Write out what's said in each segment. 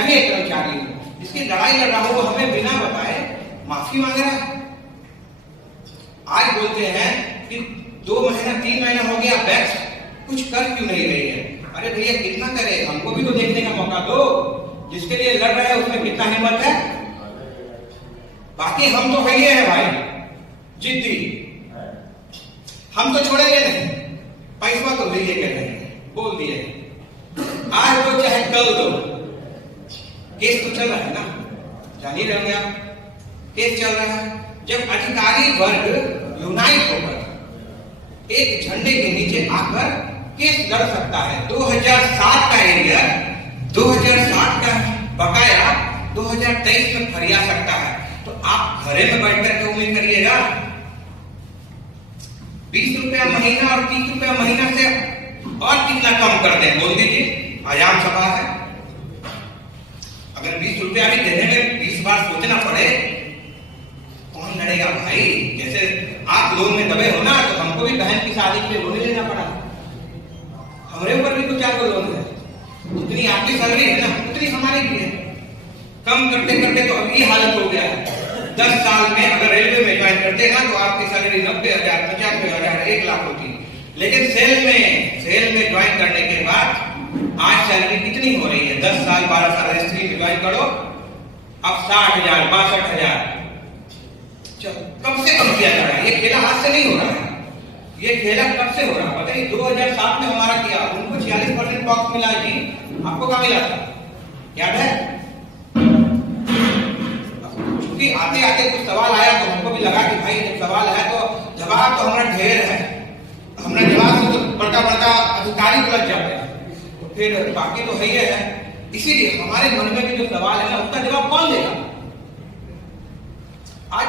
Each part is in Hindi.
भी एक कर्मचारी जिसकी लड़ाई लड़ रहा हो वो हमें बिना बताए माफी मांग रहा है। आज बोलते हैं कि 2 महीना 3 महीना हो गया बैक्स कुछ कर क्यों नहीं रही है। अरे भैया कितना करे, हमको भी तो देखने का मौका दो। जिसके लिए लड़ रहे हैं उसमें कितना हिम्मत है। बाकी हम तो है भाई जिद्दी, हम तो छोड़ेंगे नहीं। पैसा तो ले लेके नहीं, बोल दिए आज दो चाहे कल दो। केस तो चल रहा है ना, जान ही रहे आप, केस चल रहा है। जब अधिकारी वर्ग यूनाइट होकर एक झंडे के नीचे आकर केस लड़ सकता है, 2007 का एरिया 2007 का बकाया 2023 में फरिया सकता है, तो आप घरे में बैठ करके उम्मीद करिएगा। 20 रुपया महीना और 30 रुपया महीना से और कितना कम कर दें, बोल दीजिए। आयाम सभा है, अगर 20 रुपया भी देने में 20 बार सोचना पड़े, कौन लड़ेगा भाई। जैसे आप लोन में दबे हो ना, तो हमको भी बहन की शादी के लिए लोन लेना पड़ा। हमारे ऊपर भी तो 4 लोन है, जितनी आपकी सैलरी है ना उतनी हमारी भी है। कम करते करते तो अब ये हालत हो गया है। 10 साल में अगर रेलवे में ज्वाइन करते ना तो आपकी सैलरी 90,000 95,000 1 लाख होती। लेकिन सेल में ज्वाइन करने के बाद आज सैलरी कितनी हो रही है। 10 साल 12 साल रजिस्ट्री में ज्वाइन करो, अब 60,000 62,000। कब से कम किया जा रहा है। ये खेला आज से नहीं हो रहा है, ये खेला कब से हो रहा है बताइए। 2007 में हमारा किया, उनको 46% टॉक्स मिला जी, आपको क्या मिला था याद है। क्योंकि आते आते कुछ सवाल आया तो हमको भी लगा कि भाई जब सवाल आया तो जवाब तो हमारा ढेर है, हमारे जवाब से तो बड़का बड़का अधिकारी उलझ जाते हैं, तो फिर बाकी तो है ही है। इसीलिए हमारे मन में भी जो सवाल है ना उसका जवाब कौन देगा। आज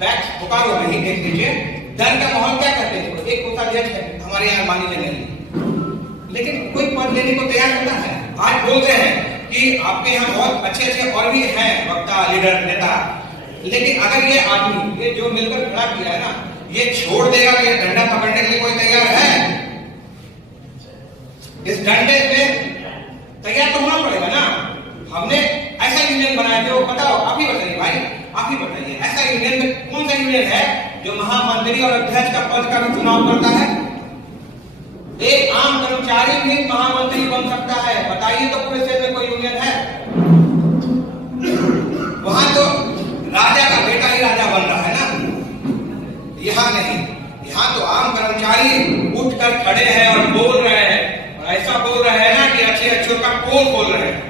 बैक्स बोकारो नहीं देख लीजिए, डर का माहौल क्या करते हैं। एक कोषाध्यक्ष है हमारे यहाँ मानी जनरली, लेकिन कोई पद लेने को तैयार होता है। आज बोल रहे हैं कि आपके यहाँ बहुत अच्छे और भी हैं वक्ता लीडर नेता, लेकिन अगर ये आदमी ये जो मिलकर खड़ा किया है ना, ये छोड़ देगा कि डंडा पकड़ने के लिए कोई तैयार है। इस डंडे पे तैयार तो होना पड़ेगा ना। हमने ऐसा यूनियन बनाया जो बताओ, आप ही बताइए भाई, आप ही बताइए ऐसा यूनियन में कौन सा यूनियन है जो महामंत्री और अध्यक्ष का पद का भी चुनाव करता है। एक आम कर्मचारी भी महामंत्री बन सकता है, बताइए तो पूरे शहर में कोई यूनियन है। वहां तो राजा का बेटा ही राजा बन रहा है ना, यहाँ नहीं। यहाँ तो आम कर्मचारी उठकर खड़े हैं और बोल रहे हैं, और ऐसा बोल रहे हैं ना कि अच्छे का पोल बोल रहे हैं।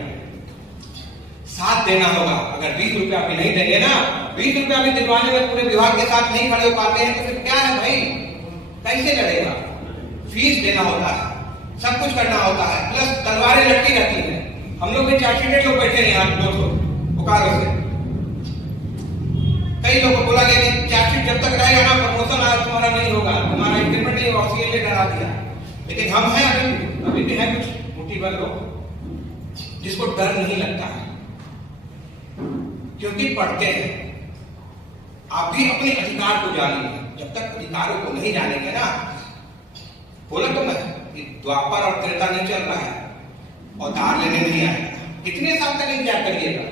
साथ देना होगा। अगर 20 रुपया भी नहीं देंगे ना, 20 रुपया भी दिलवाने में पूरे विभाग के साथ नहीं खड़े हो पाते हैं, तो फिर क्या है भाई, कैसे लड़ेगा। फीस देना होता है, सब कुछ करना होता है, प्लस तलवारें लटकी रहती है। हम लोग भी चार्जशीटेड लोग बैठे हैं यहाँ 200 बोकारो से। कई लोगों को बोला गया कि चार्जशीट जब तक रहेगा ना प्रमोशन आज तुम्हारा नहीं होगा, तुम्हारा इंक्रीमेंट नहीं होगा, सीएलए करा दिया। लेकिन हम हैं अभी भी है कुछ मोटिवेट लोग जिसको डर नहीं लगता है, क्योंकि पढ़ते हैं। आप भी अपने अधिकार को जानिए। जब तक अधिकारों को नहीं जानेंगे ना, बोला तो मैं कि द्वापर और त्रेता नहीं चल रहा है, अवतार लेने नहीं आएगा। कितने साल तक इंतजार करिएगा।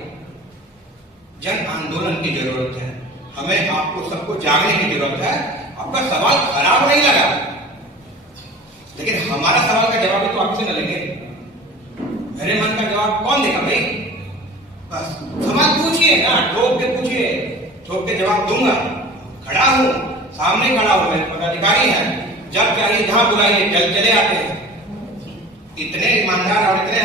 जन आंदोलन की जरूरत है, हमें आपको सबको जागने की जरूरत है। आपका सवाल खराब नहीं लगा, लेकिन हमारा सवाल का जवाब तो आपसे न लेंगे। मेरे मन का जवाब कौन देगा भाई। बस सवाल पूछिए ना, ठोक के पूछिए, ठोक के जवाब दूंगा। खड़ा हूं, सामने खड़ा हूं, मैं पदाधिकारी है, जब चाहिए जहां बुलाइए चले आते हैं। इतने ईमानदार और इतने